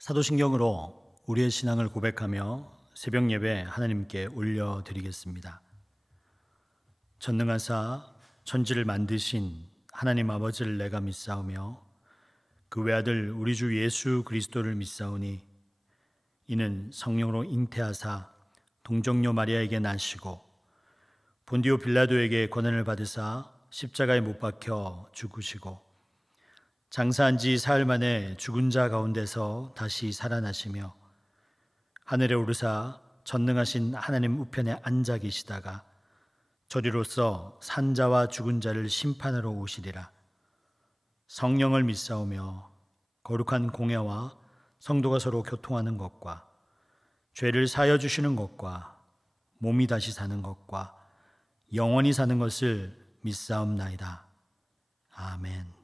사도신경으로 우리의 신앙을 고백하며 새벽 예배 하나님께 올려드리겠습니다. 전능하사 천지를 만드신 하나님 아버지를 내가 믿사오며 그 외아들 우리 주 예수 그리스도를 믿사오니 이는 성령으로 잉태하사 동정녀 마리아에게 나시고 본디오 빌라도에게 고난을 받으사 십자가에 못 박혀 죽으시고 장사한 지 사흘 만에 죽은 자 가운데서 다시 살아나시며 하늘에 오르사 전능하신 하나님 우편에 앉아 계시다가 저리로서 산자와 죽은 자를 심판하러 오시리라. 성령을 믿사오며 거룩한 공회와 성도가 서로 교통하는 것과 죄를 사하여 주시는 것과 몸이 다시 사는 것과 영원히 사는 것을 믿사옵나이다. 아멘.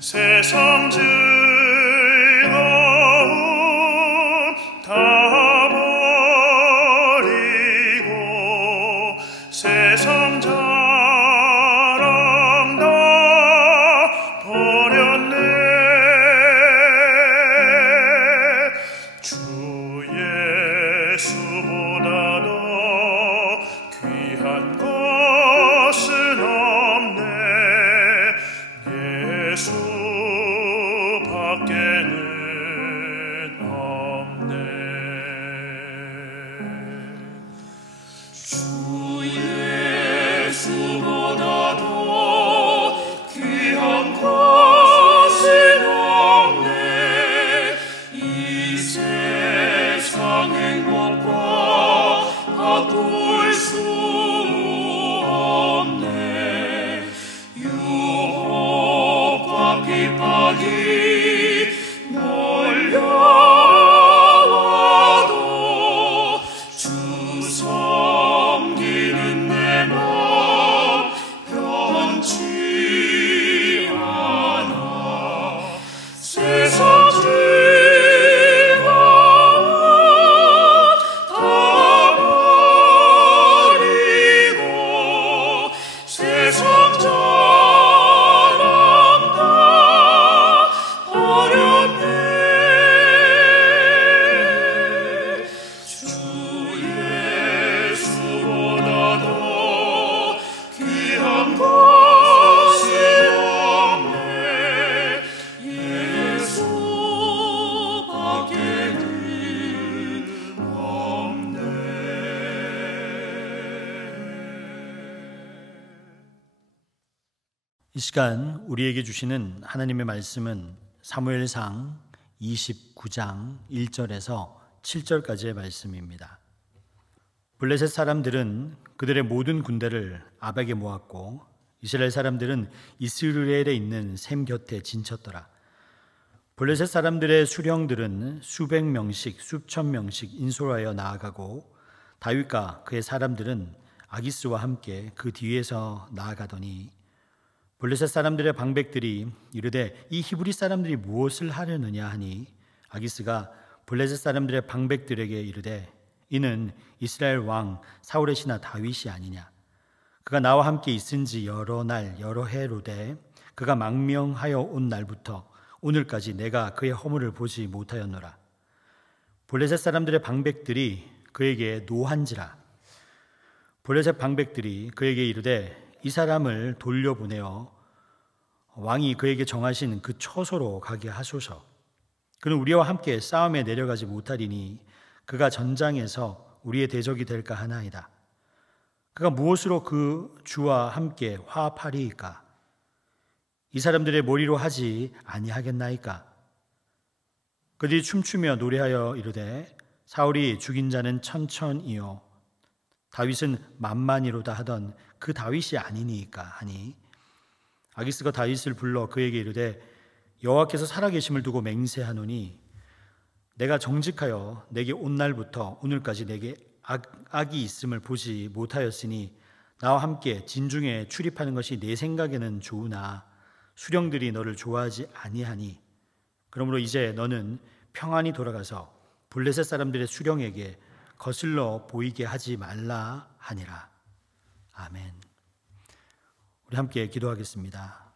세상 즐거움 다 버리고 세상 자랑 다 버렸네. 주 예수보다 더 귀한 것은 없네. 예수 밖에는 없네. 주 예수보다 더 귀한 것은 없네. 이 세상 행복과 바꿀 수 없네. 유혹과 핍박이 몰려와도 주 섬기는 내 맘 변치 않아. 세상 즐거움 다 버리고 세상 자랑 다 버렸네. 주 예수보다 더 귀한 것은 없네. 예수 밖에는 없네. 이 시간 우리에게 주시는 하나님의 말씀은 사무엘상 29장 1절에서 7절까지의 말씀입니다. 블레셋 사람들은 그들의 모든 군대를 아벡에 모았고 이스라엘 사람들은 이스라엘에 있는 셈 곁에 진쳤더라. 블레셋 사람들의 수령들은 수백 명씩 수천 명씩 인솔하여 나아가고 다윗과 그의 사람들은 아기스와 함께 그 뒤에서 나아가더니 블레셋 사람들의 방백들이 이르되 이 히브리 사람들이 무엇을 하려느냐 하니 아기스가 블레셋 사람들의 방백들에게 이르되 이는 이스라엘 왕 사울의 신하 다윗이 아니냐. 그가 나와 함께 있은지 여러 날 여러 해로되 그가 망명하여 온 날부터 오늘까지 내가 그의 허물을 보지 못하였노라. 블레셋 사람들의 방백들이 그에게 노한지라. 블레셋 방백들이 그에게 이르되 이 사람을 돌려보내어 왕이 그에게 정하신 그 처소로 가게 하소서. 그는 우리와 함께 싸움에 내려가지 못하리니 그가 전장에서 우리의 대적이 될까 하나이다. 그가 무엇으로 그 주와 함께 화합하리이까? 이 사람들의 머리로 하지 아니하겠나이까? 그들이 춤추며 노래하여 이르되 사울이 죽인 자는 천천이요 다윗은 만만이로다 하던 그 다윗이 아니니까 하니 아기스가 다윗을 불러 그에게 이르되 여호와께서 살아계심을 두고 맹세하노니 내가 정직하여 내게 온 날부터 오늘까지 내게 악이 있음을 보지 못하였으니 나와 함께 진중에 출입하는 것이 내 생각에는 좋으나 수령들이 너를 좋아하지 아니하니 그러므로 이제 너는 평안히 돌아가서 블레셋 사람들의 수령에게 거슬러 보이게 하지 말라 하니라. 아멘. 우리 함께 기도하겠습니다.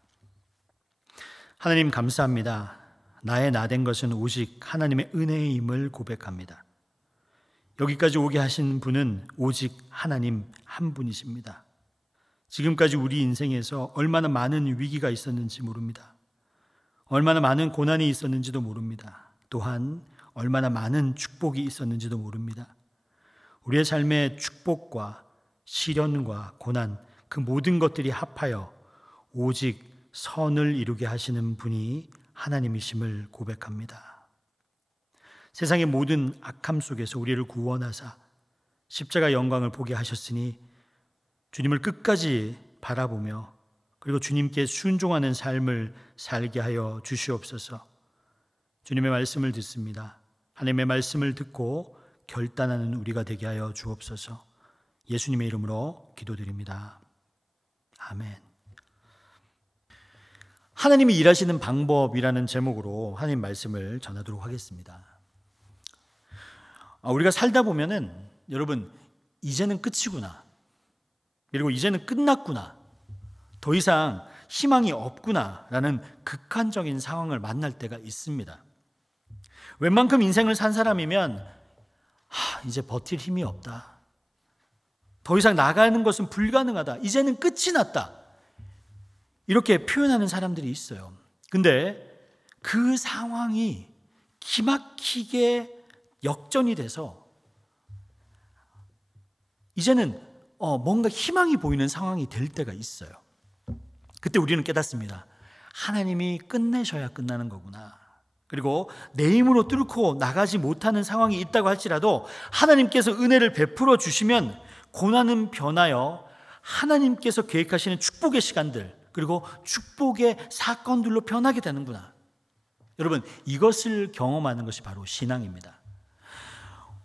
하나님 감사합니다. 나의 나된 것은 오직 하나님의 은혜임을 고백합니다. 여기까지 오게 하신 분은 오직 하나님 한 분이십니다. 지금까지 우리 인생에서 얼마나 많은 위기가 있었는지 모릅니다. 얼마나 많은 고난이 있었는지도 모릅니다. 또한 얼마나 많은 축복이 있었는지도 모릅니다. 우리의 삶의 축복과 시련과 고난 그 모든 것들이 합하여 오직 선을 이루게 하시는 분이 하나님이심을 고백합니다. 세상의 모든 악함 속에서 우리를 구원하사 십자가 영광을 보게 하셨으니 주님을 끝까지 바라보며 그리고 주님께 순종하는 삶을 살게 하여 주시옵소서. 주님의 말씀을 듣습니다. 하나님의 말씀을 듣고 결단하는 우리가 되게 하여 주옵소서. 예수님의 이름으로 기도드립니다. 아멘. 하나님이 일하시는 방법이라는 제목으로 하나님 말씀을 전하도록 하겠습니다. 우리가 살다 보면은 여러분 이제는 끝이구나, 그리고 이제는 끝났구나, 더 이상 희망이 없구나라는 극한적인 상황을 만날 때가 있습니다. 웬만큼 인생을 산 사람이면 이제 버틸 힘이 없다, 더 이상 나가는 것은 불가능하다, 이제는 끝이 났다, 이렇게 표현하는 사람들이 있어요. 근데 그 상황이 기막히게 역전이 돼서 이제는 뭔가 희망이 보이는 상황이 될 때가 있어요. 그때 우리는 깨닫습니다. 하나님이 끝내셔야 끝나는 거구나. 그리고 내 힘으로 뚫고 나가지 못하는 상황이 있다고 할지라도 하나님께서 은혜를 베풀어 주시면 고난은 변하여 하나님께서 계획하시는 축복의 시간들, 그리고 축복의 사건들로 변하게 되는구나. 여러분, 이것을 경험하는 것이 바로 신앙입니다.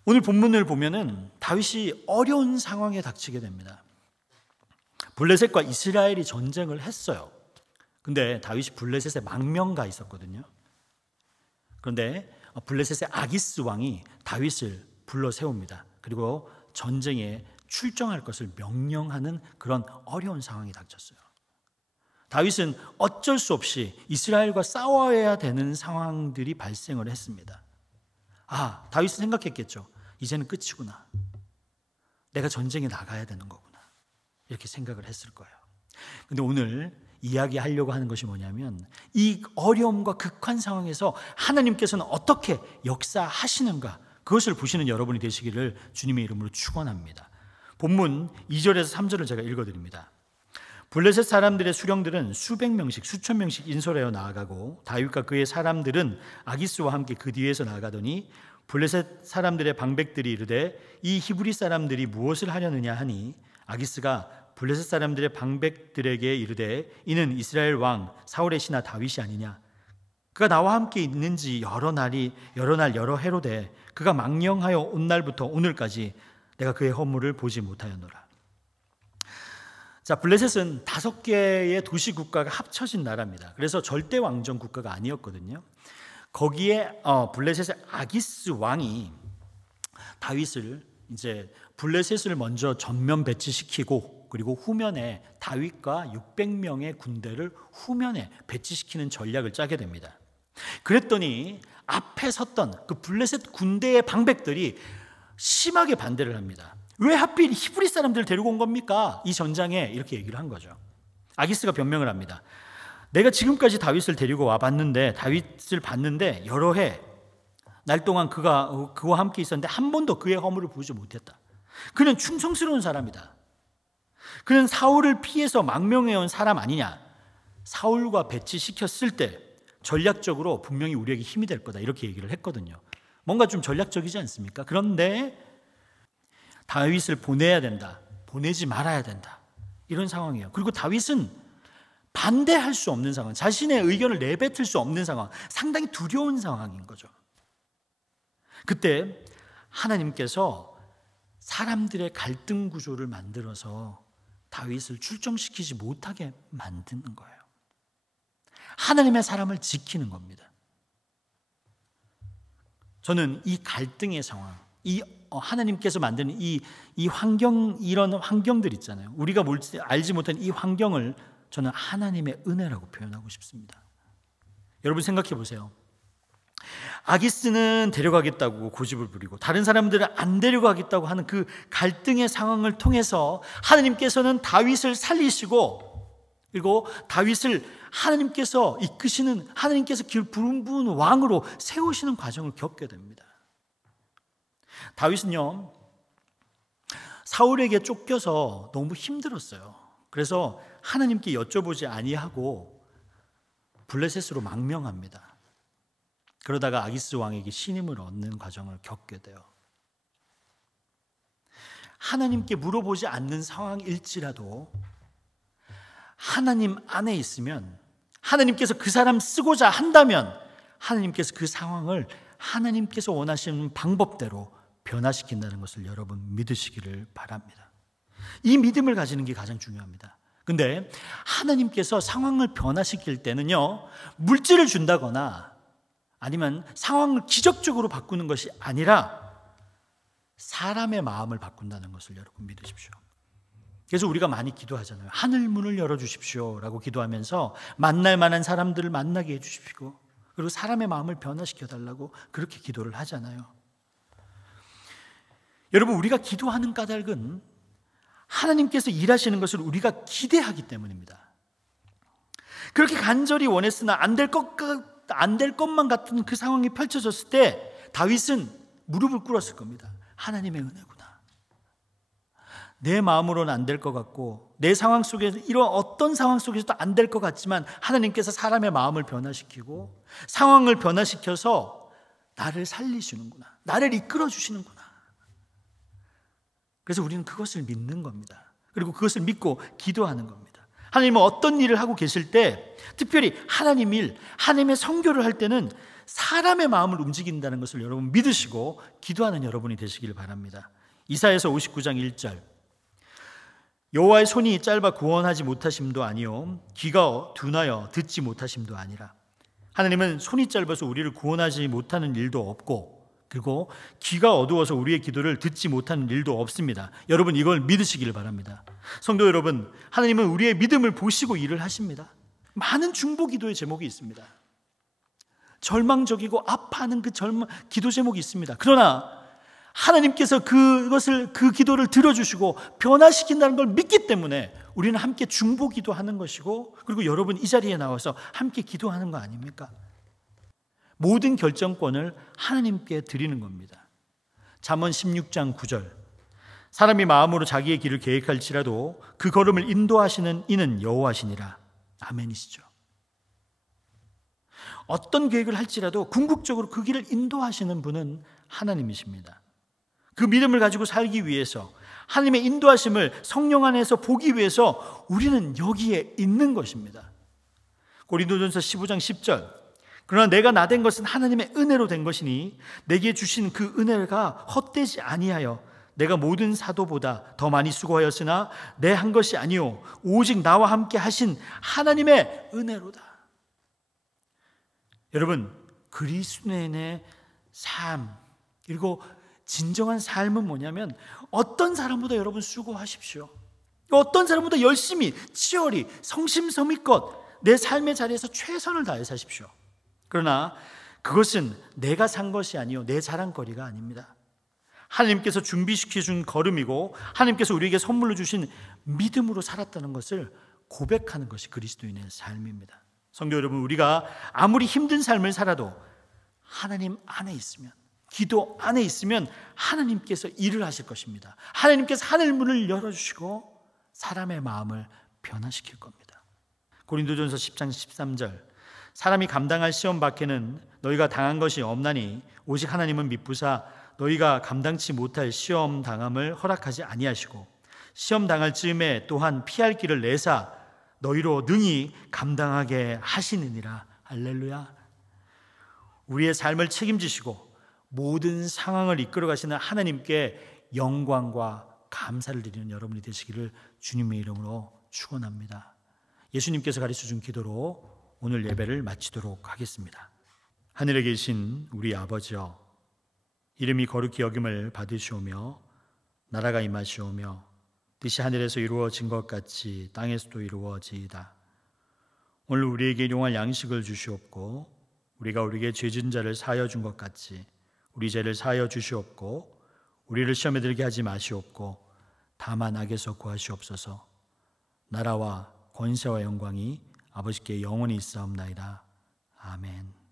오늘 본문을 보면은 다윗이 어려운 상황에 닥치게 됩니다. 블레셋과 이스라엘이 전쟁을 했어요. 근데 다윗이 블레셋에 망명가 있었거든요. 그런데 블레셋의 아기스 왕이 다윗을 불러 세웁니다. 그리고 전쟁에 출정할 것을 명령하는 그런 어려운 상황이 닥쳤어요. 다윗은 어쩔 수 없이 이스라엘과 싸워야 되는 상황들이 발생을 했습니다. 다윗은 생각했겠죠. 이제는 끝이구나. 내가 전쟁에 나가야 되는 거구나. 이렇게 생각을 했을 거예요. 근데 오늘 이야기하려고 하는 것이 뭐냐면 이 어려움과 극한 상황에서 하나님께서는 어떻게 역사하시는가, 그것을 보시는 여러분이 되시기를 주님의 이름으로 축원합니다. 본문 2절에서 3절을 제가 읽어드립니다. 블레셋 사람들의 수령들은 수백 명씩 수천 명씩 인솔하여 나아가고 다윗과 그의 사람들은 아기스와 함께 그 뒤에서 나아가더니 블레셋 사람들의 방백들이 이르되 이 히브리 사람들이 무엇을 하려느냐 하니 아기스가 블레셋 사람들의 방백들에게 이르되 이는 이스라엘 왕 사울의 신하 다윗이 아니냐. 그가 나와 함께 있는지 여러 날 여러 해로 돼 그가 망령하여 온 날부터 오늘까지 내가 그의 허물을 보지 못하였노라. 자, 블레셋은 5개의 도시 국가가 합쳐진 나라입니다. 그래서 절대 왕정 국가가 아니었거든요. 거기에 블레셋의 아기스 왕이 다윗을 이제 블레셋을 먼저 전면 배치시키고 그리고 후면에 다윗과 600명의 군대를 후면에 배치시키는 전략을 짜게 됩니다. 그랬더니 앞에 섰던 그 블레셋 군대의 방백들이 심하게 반대를 합니다. 왜 하필 히브리 사람들을 데리고 온 겁니까? 이 전장에 이렇게 얘기를 한 거죠. 아기스가 변명을 합니다. 내가 지금까지 다윗을 데리고 와봤는데 다윗을 봤는데 여러 해 날 동안 그와 함께 있었는데 한 번도 그의 허물을 보지 못했다. 그는 충성스러운 사람이다. 그는 사울을 피해서 망명해온 사람 아니냐. 사울과 배치시켰을 때 전략적으로 분명히 우리에게 힘이 될 거다 이렇게 얘기를 했거든요. 뭔가 좀 전략적이지 않습니까? 그런데 다윗을 보내야 된다, 보내지 말아야 된다 이런 상황이에요. 그리고 다윗은 반대할 수 없는 상황, 자신의 의견을 내뱉을 수 없는 상황, 상당히 두려운 상황인 거죠. 그때 하나님께서 사람들의 갈등 구조를 만들어서 다윗을 출정시키지 못하게 만드는 거예요. 하나님의 사람을 지키는 겁니다. 저는 이 갈등의 상황, 이 하나님께서 만드는 이 환경, 이런 환경들 있잖아요. 우리가 알지 못한 이 환경을 저는 하나님의 은혜라고 표현하고 싶습니다. 여러분 생각해 보세요. 아기스는 데려가겠다고 고집을 부리고 다른 사람들은 안 데려가겠다고 하는 그 갈등의 상황을 통해서 하나님께서는 다윗을 살리시고 그리고 다윗을 하나님께서 이끄시는, 하나님께서 부른 왕으로 세우시는 과정을 겪게 됩니다. 다윗은요, 사울에게 쫓겨서 너무 힘들었어요. 그래서 하나님께 여쭤보지 아니하고 블레셋으로 망명합니다. 그러다가 아기스 왕에게 신임을 얻는 과정을 겪게 돼요. 하나님께 물어보지 않는 상황일지라도 하나님 안에 있으면, 하나님께서 그 사람 쓰고자 한다면 하나님께서 그 상황을 하나님께서 원하시는 방법대로 변화시킨다는 것을 여러분 믿으시기를 바랍니다. 이 믿음을 가지는 게 가장 중요합니다. 근데 하나님께서 상황을 변화시킬 때는요, 물질을 준다거나 아니면 상황을 기적적으로 바꾸는 것이 아니라 사람의 마음을 바꾼다는 것을 여러분 믿으십시오. 그래서 우리가 많이 기도하잖아요. 하늘 문을 열어주십시오 라고 기도하면서 만날 만한 사람들을 만나게 해주십시오. 그리고 사람의 마음을 변화시켜달라고 그렇게 기도를 하잖아요. 여러분, 우리가 기도하는 까닭은 하나님께서 일하시는 것을 우리가 기대하기 때문입니다. 그렇게 간절히 원했으나 안 될 것만 같은 그 상황이 펼쳐졌을 때 다윗은 무릎을 꿇었을 겁니다. 하나님의 은혜구나. 내 마음으로는 안 될 것 같고 내 상황 속에서, 이런 어떤 상황 속에서도 안 될 것 같지만 하나님께서 사람의 마음을 변화시키고 상황을 변화시켜서 나를 살리시는구나, 나를 이끌어 주시는구나. 그래서 우리는 그것을 믿는 겁니다. 그리고 그것을 믿고 기도하는 겁니다. 하나님은 어떤 일을 하고 계실 때, 특별히 하나님 일, 하나님의 선교를 할 때는 사람의 마음을 움직인다는 것을 여러분 믿으시고 기도하는 여러분이 되시길 바랍니다. 이사야서 59장 1절, 여호와의 손이 짧아 구원하지 못하심도 아니요 귀가 둔하여 듣지 못하심도 아니라. 하나님은 손이 짧아서 우리를 구원하지 못하는 일도 없고 그리고 귀가 어두워서 우리의 기도를 듣지 못하는 일도 없습니다. 여러분 이걸 믿으시길 바랍니다. 성도 여러분, 하나님은 우리의 믿음을 보시고 일을 하십니다. 많은 중보 기도의 제목이 있습니다. 절망적이고 아파하는 그 기도 제목이 있습니다. 그러나 하나님께서 그 기도를 들어주시고 변화시킨다는 걸 믿기 때문에 우리는 함께 중보 기도하는 것이고, 그리고 여러분 이 자리에 나와서 함께 기도하는 거 아닙니까? 모든 결정권을 하나님께 드리는 겁니다. 잠언 16장 9절, 사람이 마음으로 자기의 길을 계획할지라도 그 걸음을 인도하시는 이는 여호와시니라. 아멘이시죠. 어떤 계획을 할지라도 궁극적으로 그 길을 인도하시는 분은 하나님이십니다. 그 믿음을 가지고 살기 위해서, 하나님의 인도하심을 성령 안에서 보기 위해서 우리는 여기에 있는 것입니다. 고린도전서 15장 10절, 그러나 내가 나된 것은 하나님의 은혜로 된 것이니 내게 주신 그 은혜가 헛되지 아니하여 내가 모든 사도보다 더 많이 수고하였으나 내 한 것이 아니요 오직 나와 함께 하신 하나님의 은혜로다. 여러분, 그리스도인의 삶, 그리고 진정한 삶은 뭐냐면 어떤 사람보다 여러분 수고하십시오. 어떤 사람보다 열심히 치열히 성심성의껏 내 삶의 자리에서 최선을 다해 사십시오. 그러나 그것은 내가 산 것이 아니요 내 자랑거리가 아닙니다. 하나님께서 준비시켜 준 걸음이고 하나님께서 우리에게 선물로 주신 믿음으로 살았다는 것을 고백하는 것이 그리스도인의 삶입니다. 성도 여러분, 우리가 아무리 힘든 삶을 살아도 하나님 안에 있으면, 기도 안에 있으면 하나님께서 일을 하실 것입니다. 하나님께서 하늘 문을 열어주시고 사람의 마음을 변화시킬 겁니다. 고린도전서 10장 13절, 사람이 감당할 시험 밖에는 너희가 당한 것이 없나니 오직 하나님은 미쁘사 너희가 감당치 못할 시험 당함을 허락하지 아니하시고 시험 당할 즈음에 또한 피할 길을 내사 너희로 능히 감당하게 하시느니라. 할렐루야. 우리의 삶을 책임지시고 모든 상황을 이끌어 가시는 하나님께 영광과 감사를 드리는 여러분이 되시기를 주님의 이름으로 축원합니다. 예수님께서 가르쳐준 기도로 오늘 예배를 마치도록 하겠습니다. 하늘에 계신 우리 아버지여, 이름이 거룩히 여김을 받으시오며 나라가 임하시오며 뜻이 하늘에서 이루어진 것 같이 땅에서도 이루어지이다. 오늘 우리에게 일용할 양식을 주시옵고 우리가 우리에게 죄진 자를 사하여 준 것 같이 우리 죄를 사하여 주시옵고 우리를 시험에 들게 하지 마시옵고 다만 악에서 구하시옵소서. 나라와 권세와 영광이 아버지께 영원히 있사옵나이다. 아멘.